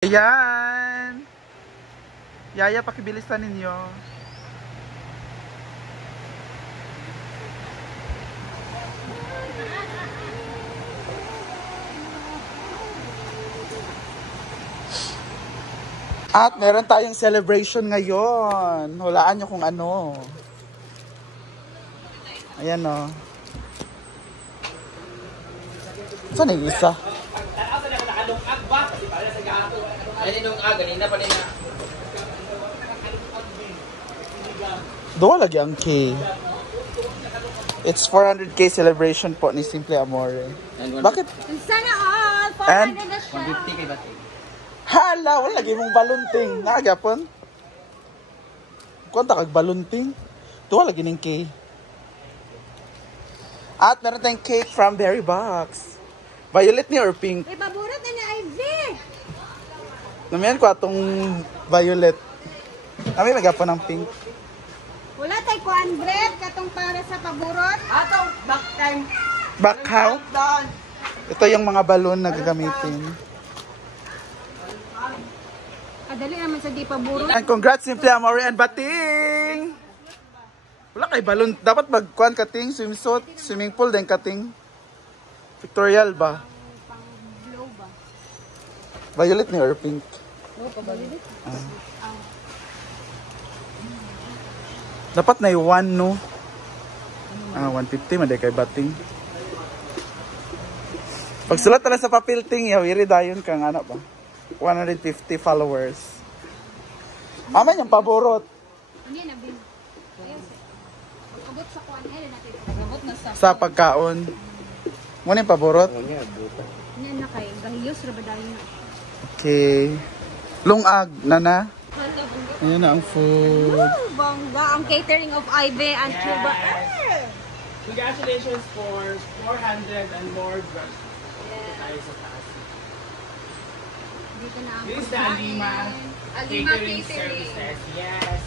Ayan! Yaya, pakibilisan ninyo. At meron tayong celebration ngayon. Hulaan nyo kung ano. Ayan o. Saan yung isa? Doon lagi ang K. It's 400k celebration po ni Simple Amore. Bakit? Sana all! 400 na siya. 150 kay Batik. Hala, wala lagi mong balunting. Nakagapon? Kunta kag balunting. Doon lagi ng K. At meron tayong cake from Berry Box. Violet ni or pink? May paborot na ni Ivy! Namiyan ko atong violet. Kami magapon ng pink. Wala tayo kuan bread katong para sa paborot. Atong back time. Back how? Ito yung mga balon na gagamitin. Kadali naman sa di paborot. And congrats Simple Amore and Bating! Wala kay balon. Dapat magkuhan kating, swimsuit, swimming pool din kating. Victorial ba? Pang blow ba? Violet ni or pink? No, paborot. Dapat na yung 1 no? 150 maday kay Bating. Pagsulat tala sa papel ting, yawiri dayon kang ano ba? 150 followers. Aman yung paborot. Hindi na bin. Abot sa kuan natin. Abot na sa. Sa pagkaon. Muna yung paborot? Yan na kay gahiyos ra ba dayon na. Okay. Lungag, nana. Ayan na ang food. Woo! Bongga ang catering of Ivy and Cuba. Congratulations for 400 and more drugs. Dito na ang This is the Alima catering services. Yes.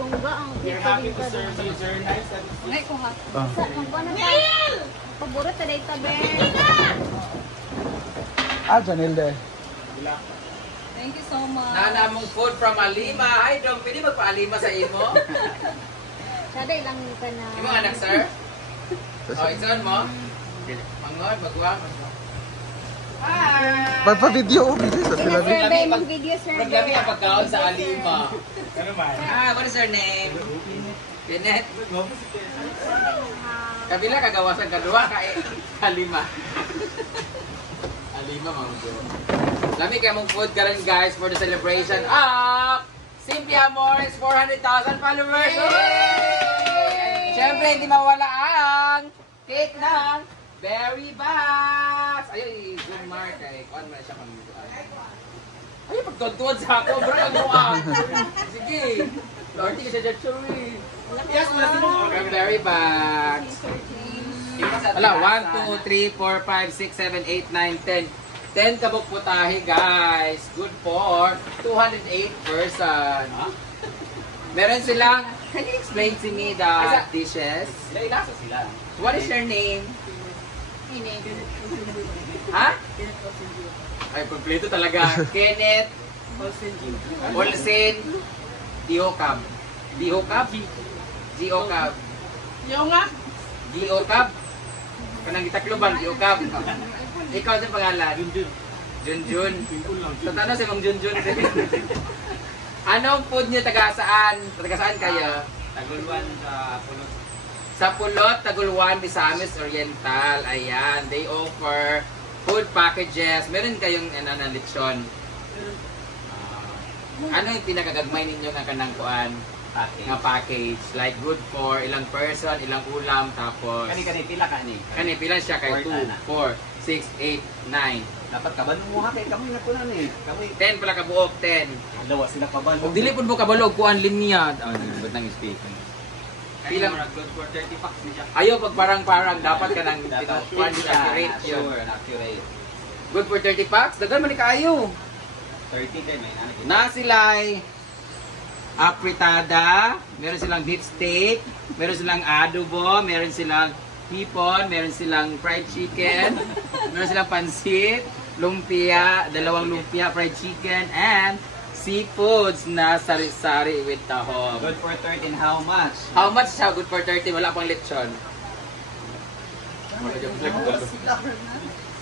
Bongga ang We're happy catering to serve you. Very nice. Ngay ko ha. Ah. Sa kung ano tayo. Paborot ta dito be. Janilde. Thank you so much. Nanamong food from Alima. Ay, Dong, pwede magpa-Alima sa imo? Sada ilang ka na. Imo anak, sir? Oh, ison mo? Mangod, magwa. Hi! Magpa-video, video sa sila. Survey mong video sir. Problemi ang pagkaon sa Alima. Ano ba? What is her name? Kenneth. Kabila kagawasan kadua kay Alima. Alima, mangod. Lami kayo mong food ka rin guys for the celebration of Simple Amore's 400,000 followers! Yay! Siyempre, hindi mawala ang cake ng Berry Box! Ayun, zoom mark eh. Kuhan mo na siya kami doon. Ayun, pagtuntuan sa ako, bro, ang luang. Sige. Lordy ka siya dyan, sorry. Yes, malasin mo. Ang Berry Box. Wala, 1, 2, 3, 4, 5, 6, 7, 8, 9, 10. 10 kabuk putahe guys. Good for 208 person. Meron silang, can you explain to me the dishes? Ilasa sila. What is your name? Ha? Ay, kompleto talaga. Kenneth Olsen Diokab. Diokab? Diokab. Yung nga. Diokab? Kanang gitakloban, Diokab. Ikaw sa pangalan? Junjun. Sa tanong si Mang Junjun. Anong food niyo taga saan? Taga saan kayo? Tagulwan sa Pulot. Sa Pulot, Tagulwan, Misamis Oriental. Ayan, they offer food packages. Meron kayong lechon. Ano yung pinakagagmay ninyo ng kanang kuan? Nga package. Like good for ilang person, ilang ulam, tapos... Kani pila ka ni. Kani, pilan siya kay 2, 4, 6, 8, 9. Dapat kabalo mo ha kay kami na kunan ni. Kami 10 pala kabuok, 10. dalawa sila kabalo. Kung dili po mo kabalog, kuan linya. Ba't nang speak? Pilang good for 30 packs ni siya. Ayaw pag parang-parang, dapat ka nang kuan din siya, accurate yun. sure, accurate. Good for 30 packs? Dagan man ni kaayo. 30 kay may nanay. Na sila'y apritada, meron silang beef steak, meron silang adobo, meron silang hipon, meron silang fried chicken, meron silang pansit, lumpia, dalawang lumpia, fried chicken, and seafoods na sari-sari with tahong. Good for 13, how much? How much siya? Good for 30, wala pang lechon.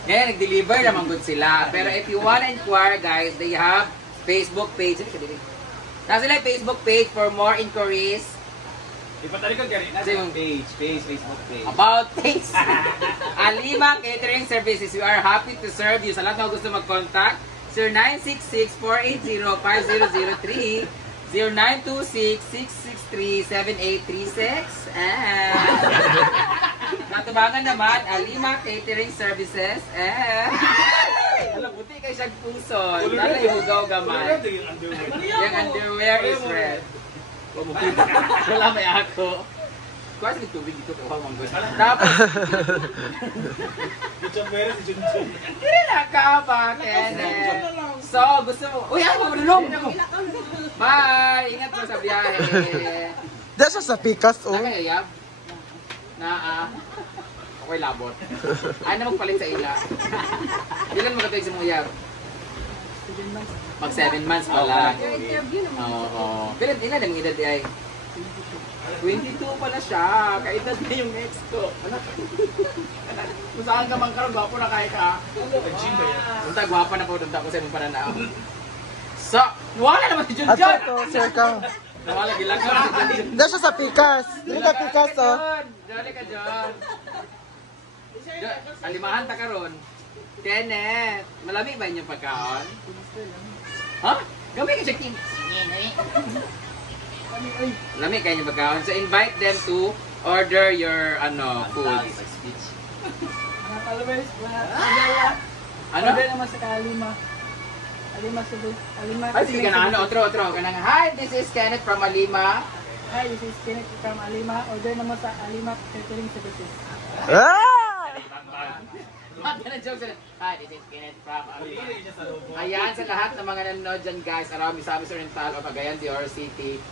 Ngayon, nag-deliver naman good sila. Pero if you wanna inquire, guys, they have Facebook page. Nasa sila Facebook page for more inquiries. Ipatali ko gari na Sino? Facebook page. About things. Alima Catering Services. We are happy to serve you. Sa lahat na gusto mag-contact, 0966-480-5003, 0926-663-7836, and natubangan naman, Alima Catering Services, and alam, buti kayo siyang puso. Tala yung hugaw gamay. Yung underwear is red. Wala may ako. Kuha sa tubig dito ko mong gusto. Tapos, hindi na ka ba, Kenneth? So, gusto mo. Uy, ay, mamalulong! Bye! Ingat mo sa biyahe. Diyan siya sa pikas, oh. Nakayayab? Ako'y labot. Ay na magpalit sa ila. Ilan mo katuig sa mga uyab? Mag 7 months pa lang. Oo. Pero ilan ang edad ay? 22 pala siya. Kaedad na yung next ko. Anak. Kung saan ka man karoon, gwapo na kaya ka. Nag-gym ba yan? Punta, gwapa na po. Dunta ko sa imong pananaw. So, wala naman si Junjun! Ato to, sir ka. Nawala, gilang ka si Junjun. Diyan siya sa pikas. Diyan sa pikas, oh. Dali ka dyan. Alimahan ta karon. Kenneth, malamig ba inyong pagkaon? Ha? Gamay ka siya kin. Lamig kayo inyong pagkaon. So invite them to order your food. Ano? Order naman sa Alima. Alima Cebu. Alima. Ay, sige ka na. Otro. Kanang, hi, this is Kenneth from Alima. Hi, this is Kenneth from Alima. Order naman sa Alima Catering Services. Ah! Hi, this is Kenneth from Alima. Ayan sa lahat ng mga nanonood dyan guys, around Misamis Oriental o Cagayan de Oro City.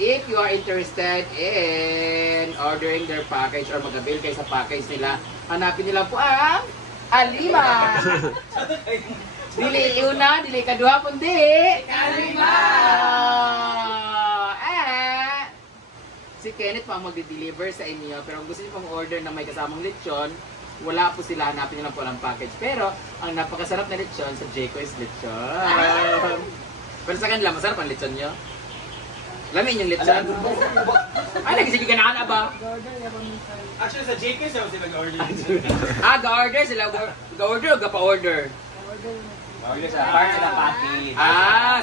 If you are interested in ordering their package or mag-avail kayo sa package nila, hanapin nila po ang Alima. Dili una, dili kadua, kundi Alima. Si Kenneth pa ang magde-deliver sa inyo, pero kung gusto niyo pang order na may kasamang lechon, wala po sila, hanapin niyo lang po ang package. Pero, ang napakasarap na lechon sa Jayco's Lechon. Pero sa kanila, masarap ang lechon nyo. Lamin yung lechon. Ay, nagisig ka na ba? Actually, sa JK sila nag-order. Ga-order sila. Ga-order o ga-pa-order? Order sa part sila package.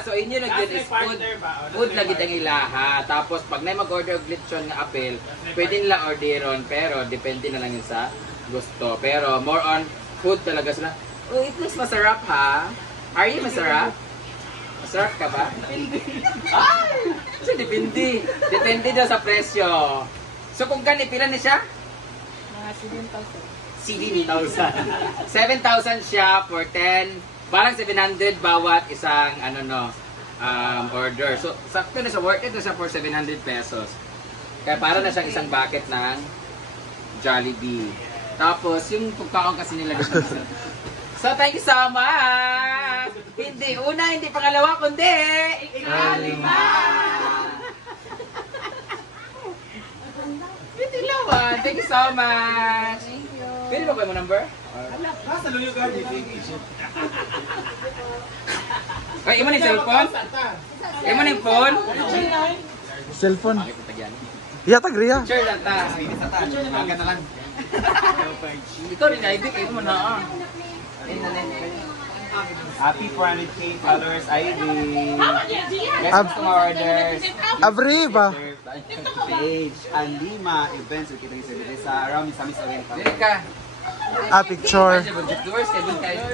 So inyo nagyan is food. Food lagi ang ilaha. Tapos, pag na mag-order og lechon nga apel, pwede nila orderon. Pero, depende na lang yun sa gusto. Pero, more on food talaga sila. Oh, it looks masarap ha. Are you masarap? Masarap ka ba? Ay! So, depende. Depende daw sa presyo. So, kung pila na siya? Mga 7,000. 7,000 siya for 10. Parang 700 bawat isang order. So, sakto na siya. Worth it na siya for 700 pesos. Kaya para na siyang isang bucket ng Jollibee. Tapos, yung pagkaon kasi nila dito. So, thank you so much! Hindi una, hindi pangalawa, kundi ikalima! Bitilawan! Thank you so much! Thank you. Pwede ba kayo mo number? Nasa luyo ka, Ay, imo na yung cellphone? Imo na yung phone? Cellphone. Bakit ito tagyan? Yatag Ria. Sure lang ta. Maga na lang. Ikaw rin, ID kayo mo na. Happy 400k followers ID. Yes, customer orders. Abri ba? Page, Alima Events, kita yung services sa around Misamis Oriental. Dili ka. Picture. Doors, kaya kayo.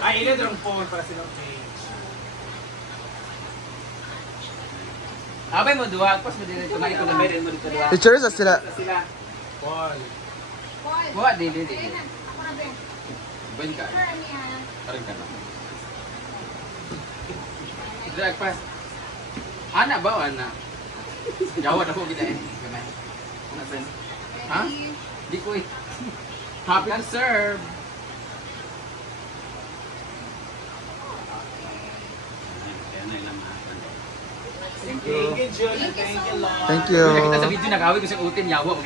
Ay, ilan yung phone para silang page. Abay mo duha, pas mo dili kumain ko na meron mo dito duha. Picture sa sila. Sila. Paul. Buha dili. Ben ka. Parang ka na. Drag pas. Ana ba o ana? Jawa na po kita eh. Gamay. Ano sen? Ha? Di ko eh. Happy to serve. Thank you. Thank you. Kita sa video nag-awit ko sa utin, yawa.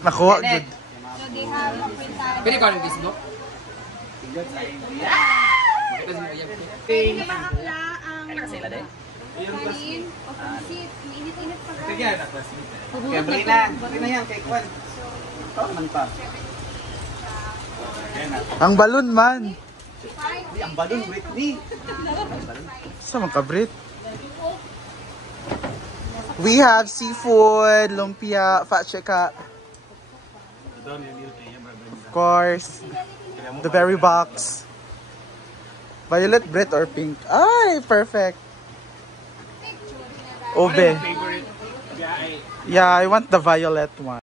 Nakuha, Janet, good. So they have a printed. pwede ko ng Facebook? Makita sa mga Pwede na maakla ang sila din? kanin o pansit. Mainit-init pa ka. Kaya Brina, Brina yan, kay Kwan. Oh, man pa. Ang balon man. Di, ang balon, Whitney. Sa mga kabrit. We have seafood, lumpia, fatcheka. Of course. The berry box. Violet, bread, or pink? Ay, perfect. Ube. Yeah, I want the violet one.